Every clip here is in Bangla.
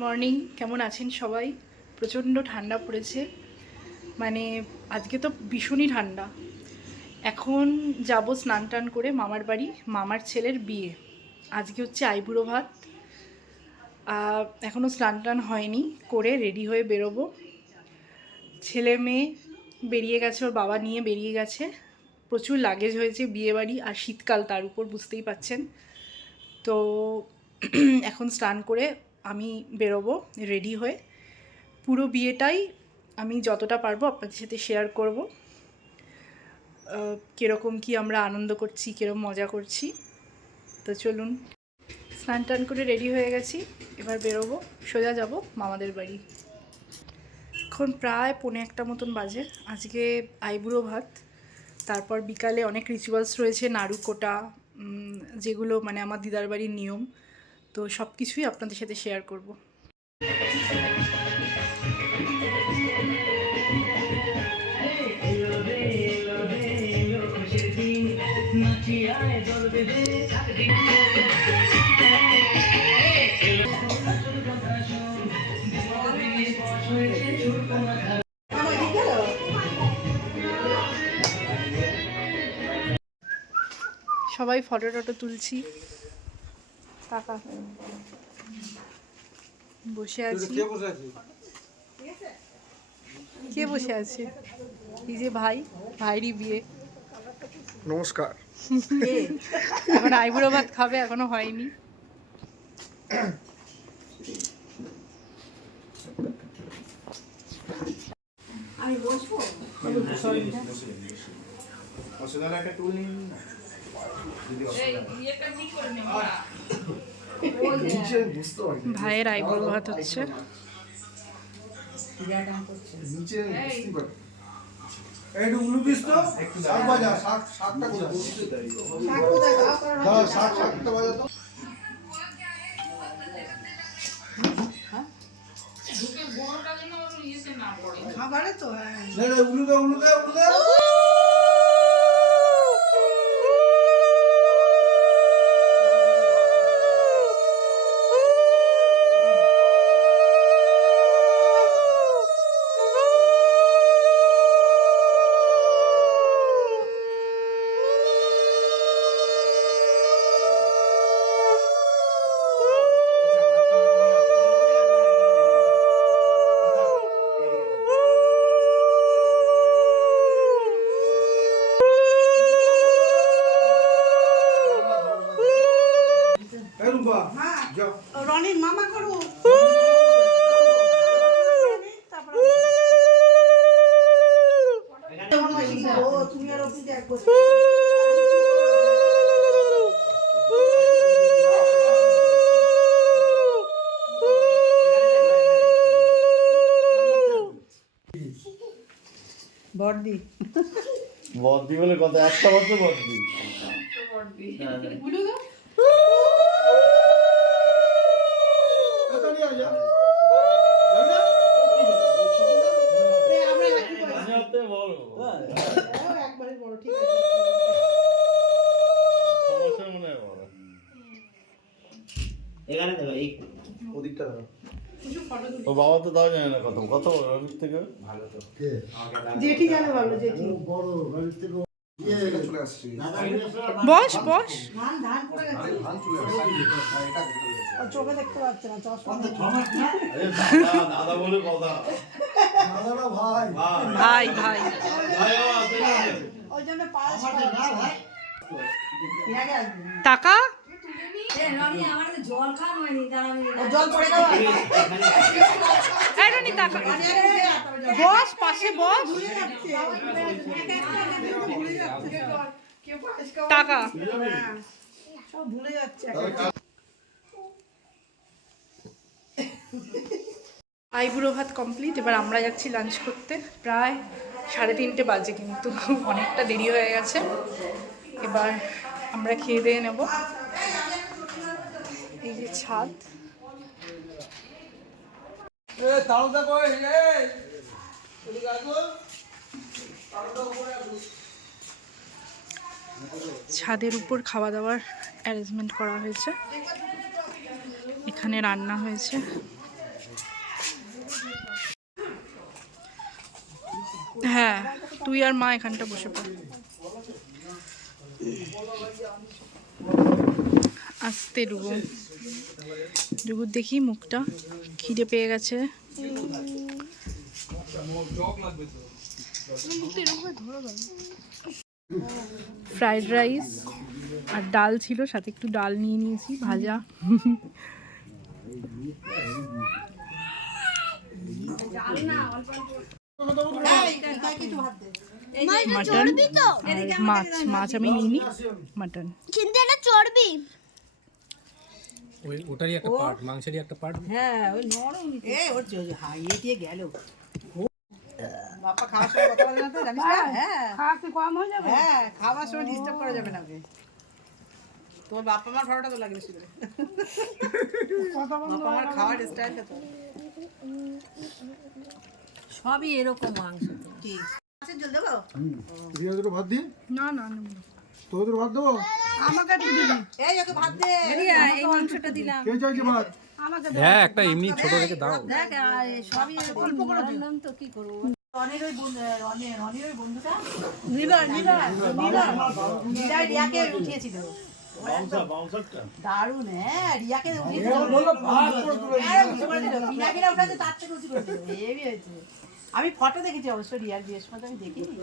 মর্নিং, কেমন আছেন সবাই? প্রচণ্ড ঠান্ডা পড়েছে, মানে আজকে তো ভীষণই ঠান্ডা। এখন যাব স্নান টান করে মামার বাড়ি, মামার ছেলের বিয়ে। আজকে হচ্ছে আইবুড়ো ভাত। এখনও স্নান টান হয়নি, করে রেডি হয়ে বেরোবো। ছেলে মেয়ে বেরিয়ে গেছে, ওর বাবা নিয়ে বেরিয়ে গেছে। প্রচুর লাগেজ হয়েছে, বিয়ে বাড়ি আর শীতকাল তার উপর, বুঝতেই পাচ্ছেন। তো এখন স্নান করে আমি বেরোবো রেডি হয়ে। পুরো বিয়েটাই আমি যতটা পারবো আপনাদের সাথে শেয়ার করব, কীরকম কি আমরা আনন্দ করছি, কীরকম মজা করছি। তো চলুন, স্নান টান করে রেডি হয়ে গেছি, এবার বেরোবো, সোজা যাব মামাদের বাড়ি। এখন প্রায় 1:45 মতন বাজে। আজকে আইবুড়ো ভাত, তারপর বিকালে অনেক রিচুয়ালস রয়েছে, নাড়ু কোটা, যেগুলো মানে আমার দিদার বাড়ির নিয়ম। তো সব কিছুই আপনাদের সাথে শেয়ার করব। সবাই ফটো টটো তুলছি, টাকা বসে আছি। কে বসে আছে? এই যে ভাই, ভাইরই বিয়ে। নমস্কার। এখন আইবুড়ো ভাত খাবে, এখনো হয়নি। আমি বসবো। ভাইয়ের আইবুড়ো ভাত হচ্ছে। খাবারে তো রনির মামা করো। তুমি আর অফিসে এক বছর বর্দি বর্দি বলে কথা, একটা বছর বর্দি। ও বাবা তো তাও জানে না কত কত রবির থেকে ভালো। তো জেঠি জানে ভালো, জেঠি বড় রবির থেকে চলে আসছে। বস বস। চোখে দেখতে পাচ্ছে না, দাদা বলে কথা। ভাই ভাই ওই জন্য টাকা জল পড়ে গেল এই রনি তাকা, বস পাশে বস, টাকা সব ভুলে যাচ্ছে আইবুড়ো ভাত কমপ্লিট। এবার আমরা যাচ্ছি লাঞ্চ করতে। প্রায় 3:30 বাজে, কিন্তু অনেকটা দেরি হয়ে গেছে। এবার আমরা খেয়ে দিয়ে নেব। এই যে ছাদ, ছাদের উপর খাওয়া দাওয়ার অ্যারেঞ্জমেন্ট করা হয়েছে। এখানে রান্না হয়েছে। হ্যাঁ, তুই আর মা এখানটা বসে পড়। আস্তে ডুবু, ডুবুর দেখি মুখটা, খিদে পেয়ে গেছে। ফ্রাইড রাইস আর ডাল ছিল, সাথে একটু ডাল নিয়ে নিয়েছি, ভাজা। মাটন আর মাছ, মাছ আমি নিইনি, মাটন। কিন্তু এটা চর্বি। ওটারই একটা পার্ট, মাংসেরই একটা পার্ট। হ্যাঁ ওই নরম ওর হাইয়ে দিয়ে গেল বাবা খাওয়ার সময় কথা বলে না তো, জানিস না? হ্যাঁ খাওয়া কি কম হয়ে যাবে? হ্যাঁ খাওয়ার সময় ডিস্টার্ব করা যাবে না ওকে। তোর বাবা মার ফটোটা তো লাগবে শুধু, বাবা মার খাওয়ার স্টাইলটা তো সবই এরকম মাংস। ঠিক আছে, জল দেবো? রিয়া দুটো ভাত দিই? না না, তোকে দুটো ভাত দেবো? আমাকে দিবি, এই ওকে ভাত দে। রিয়া এই মাংসটা দিলাম। কে চাইছে ভাত? আমাকে হ্যাঁ, একটা এমনি ছোট রেখে দাও। দেখ সবই অল্প করে দিলাম তো কি করব। রনির ওই বন্ধু, রনির ওই বন্ধুটা নীলা রিয়াকে উঠিয়েছিল। দারুণ, হ্যাঁ রিয়াকে উঠিয়েছিল, পিনাকিরা উঠাচ্ছে তার থেকে উঁচু করে দিল, হেভি হয়েছে। আমি ফটো দেখেছি অবশ্য রিয়ার বিয়ের সময়, আমি দেখিনি।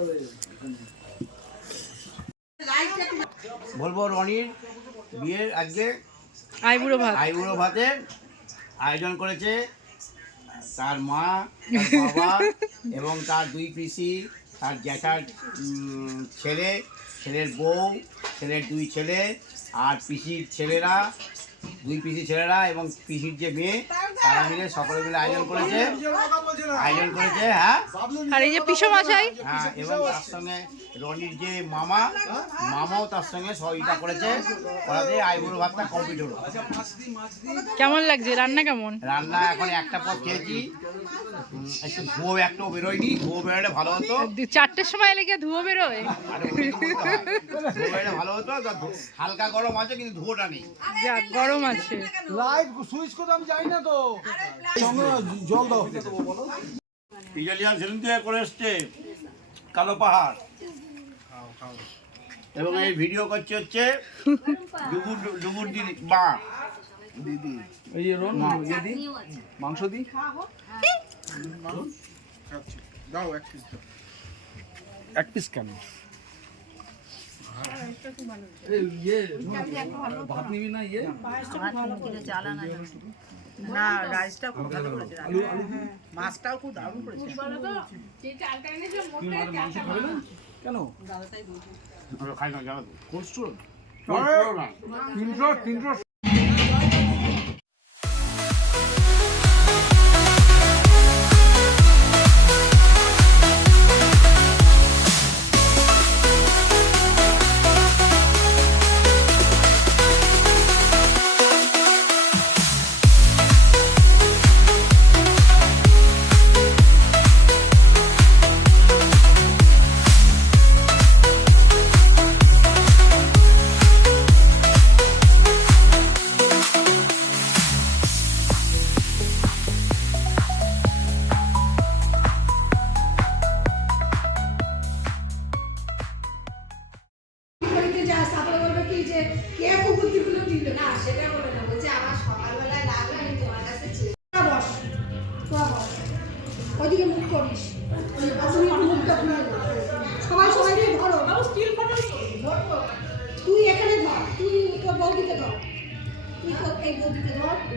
বলবো রনির বিয়ের আজকে আইবুড়ো ভাত। আইবুড়ো ভাতের আয়োজন করেছে তার মা, তার বাবা এবং তার দুই পিসি, তার জ্যাঠার ছেলে, ছেলের বউ, ছেলের দুই ছেলে আর পিসির ছেলেরা, দুই পিসির ছেলেরা এবং পিসির যে মেয়ে, তারা মিলে সকলে মিলে আয়োজন করেছে। হ্যাঁ আর এই যে পিসো মশাই, হ্যাঁ, এবং তার সঙ্গে রনির যে মামাও তার সঙ্গে সহযোগিতা করেছে, করাতে আইবুড়ো ভাতটা কমপ্লিট হলো। কেমন লাগছে? রান্না কেমন? রান্না এখন একটা পদ খেয়েছি, একটু ধুয়ো একটাও বেরোয়নি, ধুয়ো বেরোলে ভালো হতো। 4টের সময় এলে গিয়ে ধুয়ো বেরোয়। ধুয়ো বেরোলে ভালো হতো, হালকা গরম আছে কিন্তু ধুয়োটা নেই। যা গরম আছে। লাইট সুইচ করে আমি যাই না তো, জল দাও। ইটালিয়ান সেদিন থেকে করে এসছে কালো পাহাড়, এবং এই ভিডিও করছে হচ্ছে ডুবুর দিদি মা, দিদি এই যে রোল দি মাংস দি দাও, এক পিস দাও। এক পিস কেন? ভাত নিবি না? ইয়ে না, রাইসটা খুব ভালো করেছে, মাছটাও খুব দারুণ করেছে। মাংস খাবে না কেন? খাই না জানো করছো 300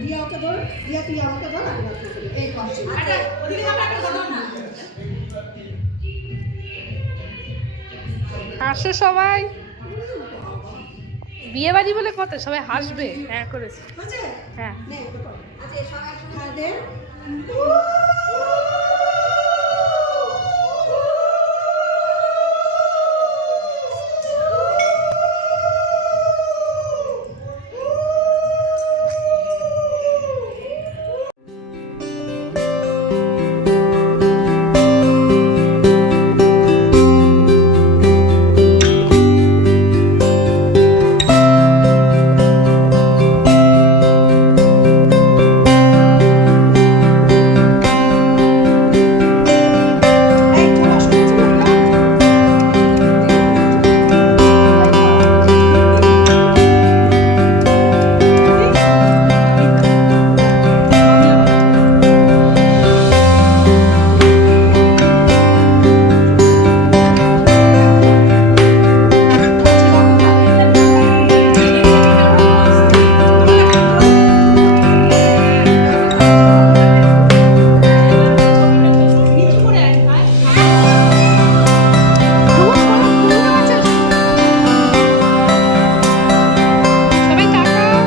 রিয়া ওকে ধর, রিয়া তুই আমাকে ধর, আমি ওকে ধরি। এই করছি। হাসে সবাই, বিয়ে বাড়ি বলে কথা, সবাই হাসবে। হ্যাঁ করেছে, হ্যাঁ। নে, ওকে কর। আচ্ছা, সবাই শুনে দে। সবাই তাকাও।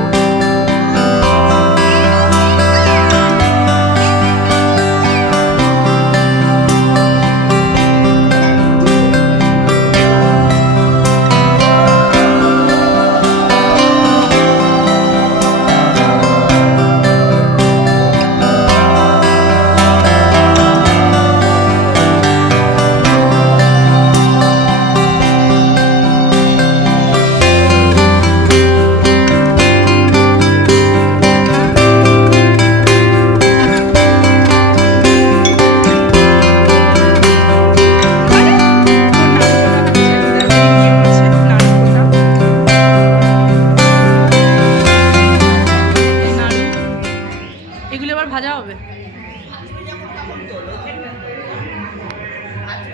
এগুলো এবার ভাজা হবে।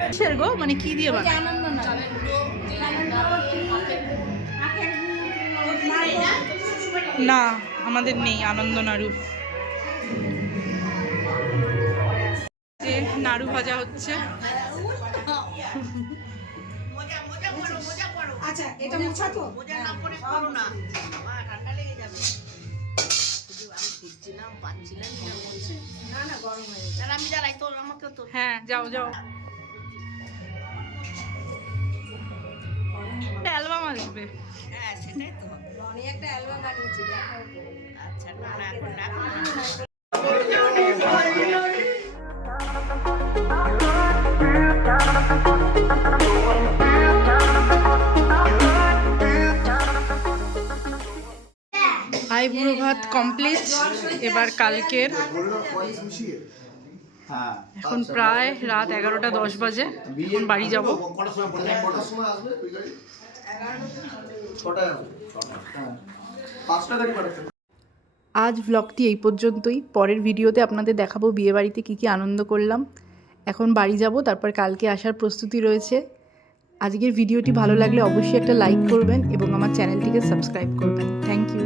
কিসের গো, মানে কি দিয়ে বানায়? না, আমাদের নেই আনন্দ নাড়ু। যে নাড়ু ভাজা হচ্ছে। আচ্ছা, এটা মোছা তো? হ্যাঁ, যাও যাও। অ্যালবাম আসবে। রনি একটা অ্যালবাম বানিয়েছে, দেখো। আচ্ছা, না এখন না। আইবুড়ো ভাত কমপ্লিট। এবার কালকের, হ্যাঁ এখন প্রায় রাত 11:10 বাজে। এখন বাড়ি যাব। আজ ভ্লগটি এই পর্যন্তই। পরের ভিডিওতে আপনাদের দেখাবো বিয়েবাড়িতে কী কী আনন্দ করলাম। এখন বাড়ি যাব, তারপর কালকে আসার প্রস্তুতি রয়েছে। আজকের ভিডিওটি ভালো লাগলে অবশ্যই একটা লাইক করবেন এবং আমার চ্যানেলটিকে সাবস্ক্রাইব করবেন। Thank you.